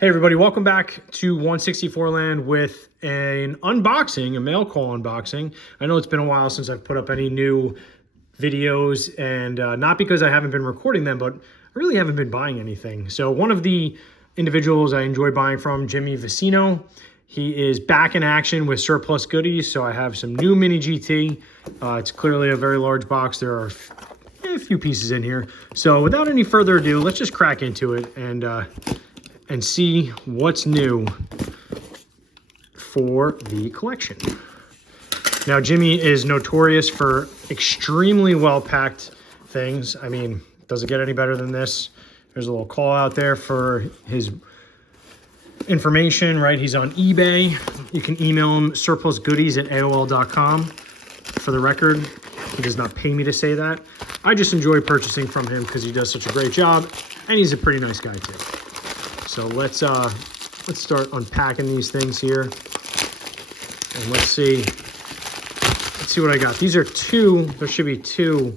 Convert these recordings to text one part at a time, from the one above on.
Hey everybody, welcome back to 164land with an unboxing, a mail call unboxing. I know it's been a while since I've put up any new videos, and not because I haven't been recording them, but I really haven't been buying anything. So one of the individuals I enjoy buying from, Jimmy Vicino, he is back in action with Surplus Goodies. So I have some new Mini GT. It's clearly a very large box. There are a few pieces in here. So without any further ado, let's just crack into it and see what's new for the collection. Now, Jimmy is notorious for extremely well-packed things. I mean, does it get any better than this? There's a little call out there for his information, right? He's on eBay. You can email him surplusgoodies@aol.com. For the record, he does not pay me to say that. I just enjoy purchasing from him because he does such a great job, and he's a pretty nice guy too. So let's start unpacking these things here, and let's see what I got. These are there should be two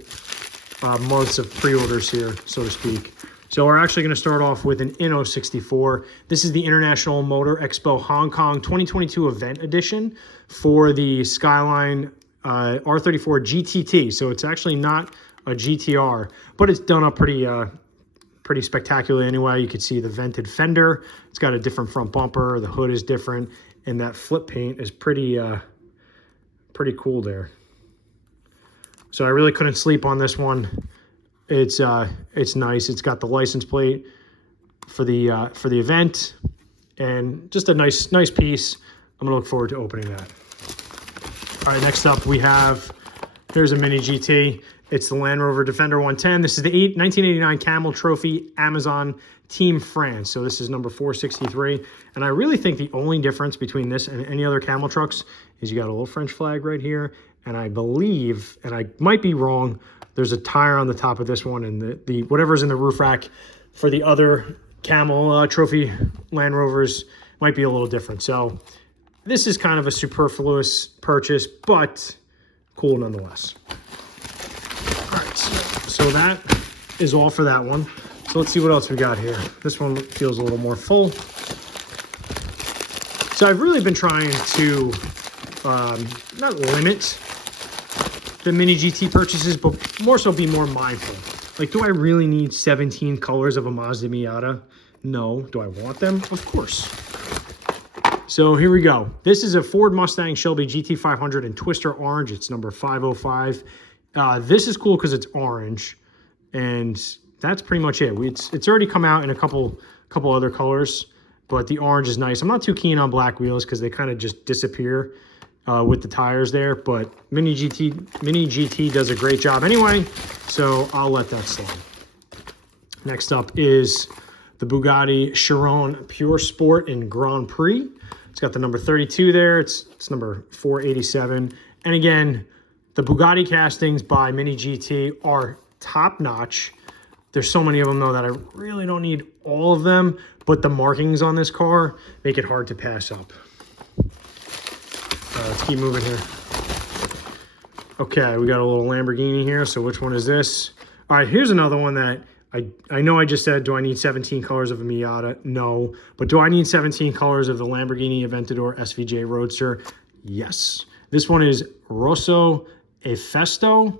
months of pre-orders here, so to speak. So we're actually going to start off with an INNO64. This is the International Motor Expo Hong Kong 2022 event edition for the Skyline R34 GTT. So it's actually not a GTR, but it's done up pretty spectacular anyway. You can see the vented fender. It's got a different front bumper. The hood is different, and that flip paint is pretty cool there. So I really couldn't sleep on this one. It's nice. It's got the license plate for the event, and just a nice piece. I'm gonna look forward to opening that. All right, next up here's a Mini GT. It's the Land Rover Defender 110. This is the 1989 Camel Trophy Amazon Team France. So this is number 463. And I really think the only difference between this and any other camel trucks is you got a little French flag right here. And I believe, and I might be wrong, there's a tire on the top of this one, and the whatever's in the roof rack for the other Camel Trophy Land Rovers might be a little different. So this is kind of a superfluous purchase, but cool nonetheless. All right, so that is all for that one. So let's see what else we got here. This one feels a little more full. So I've really been trying to not limit the Mini GT purchases, but more so be more mindful. Like, do I really need 17 colors of a Mazda Miata? No. Do I want them? Of course. So here we go. This is a Ford Mustang Shelby GT500 in Twister Orange. It's number 505. This is cool because it's orange, and that's pretty much it. It's already come out in a couple other colors, but the orange is nice. I'm not too keen on black wheels because they kind of just disappear with the tires there, but Mini GT does a great job anyway, so I'll let that slide. Next up is the Bugatti Chiron Pure Sport in Grand Prix. It's got the number 32 there. It's number 487. And again, the Bugatti castings by Mini GT are top notch. There's so many of them though that I really don't need all of them, but the markings on this car make it hard to pass up. Let's keep moving here. Okay, we got a little Lamborghini here. So which one is this? All right, here's another one that I know I just said, do I need 17 colors of a Miata? No. But do I need 17 colors of the Lamborghini Aventador SVJ Roadster? Yes. This one is Rosso e Festo.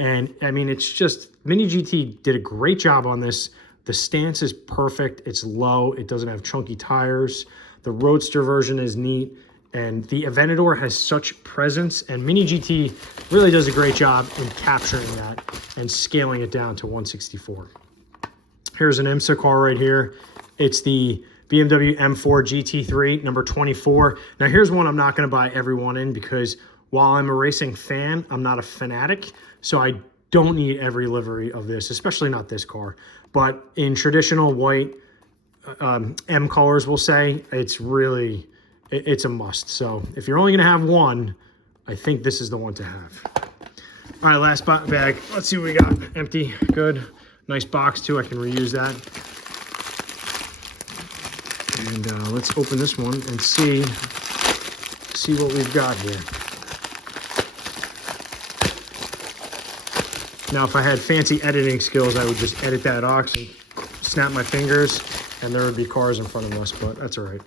And I mean, it's just, Mini GT did a great job on this. The stance is perfect. It's low. It doesn't have chunky tires. The Roadster version is neat. And the Aventador has such presence, and Mini GT really does a great job in capturing that and scaling it down to 164. Here's an IMSA car right here. It's the BMW M4 GT3, number 24. Now here's one I'm not gonna buy everyone in because while I'm a racing fan, I'm not a fanatic. So I don't need every livery of this, especially not this car. But in traditional white M colors, we'll say, it's a must. So if you're only gonna have one, I think this is the one to have. All right, last bag. Let's see what we got. Empty, good. Nice box too, I can reuse that. And let's open this one and see what we've got here. Now, if I had fancy editing skills, I would just edit that ox and snap my fingers and there would be cars in front of us, but that's all right.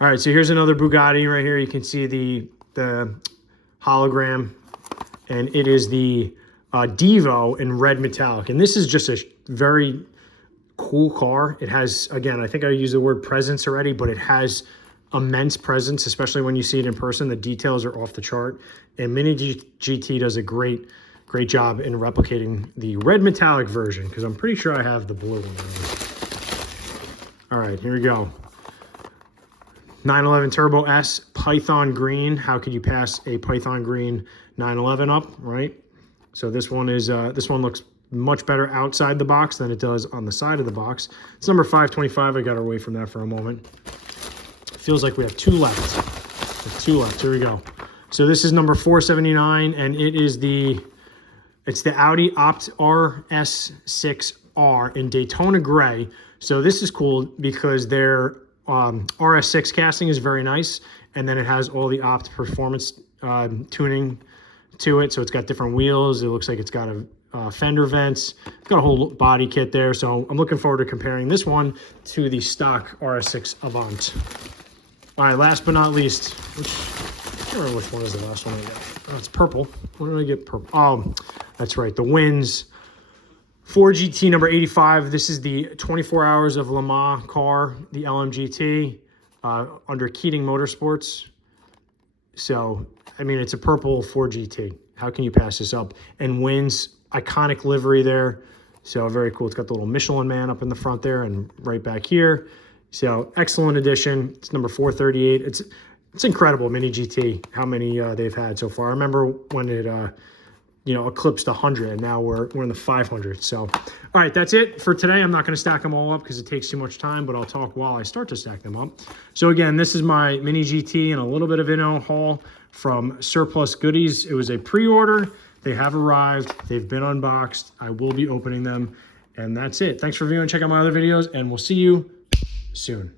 All right, so here's another Bugatti right here. You can see the hologram, and it is the Devo in red metallic. And this is just a very cool car. It has, again, I think I used the word presence already, but it has immense presence, especially when you see it in person. The details are off the chart. And Mini GT does a great job in replicating the red metallic version, because I'm pretty sure I have the blue one. All right, here we go. 911 Turbo S Python green. How could you pass a Python green 911 up, right? So this one is this one looks much better outside the box than it does on the side of the box. It's number 525. I got away from that for a moment. Feels like we have two left. Two left. Here we go. So this is number 479, and it is it's the Audi Opt RS6R in Daytona gray. So this is cool because their RS6 casting is very nice, and then it has all the Opt performance tuning to it. So it's got different wheels. It looks like it's got a fender vents. It's got a whole body kit there. So I'm looking forward to comparing this one to the stock RS6 Avant. All right, last but not least, I don't remember which one is the last one I got. Oh, it's purple. When did I get purple? Oh, that's right, the Wins 4GT number 85. This is the 24 Hours of Le Mans car, the LMGT, under Keating Motorsports. So, I mean, it's a purple 4GT. How can you pass this up? And Wins, iconic livery there. So very cool. It's got the little Michelin man up in the front there and right back here. So excellent addition. It's number 438. It's incredible, Mini GT, how many they've had so far. I remember when it eclipsed 100, and now we're in the 500. So, all right, that's it for today. I'm not going to stack them all up because it takes too much time, but I'll talk while I start to stack them up. So again, this is my Mini GT and a little bit of Inno haul from Surplus Goodies. It was a pre-order. They have arrived. They've been unboxed. I will be opening them, and that's it. Thanks for viewing. Check out my other videos, and we'll see you soon.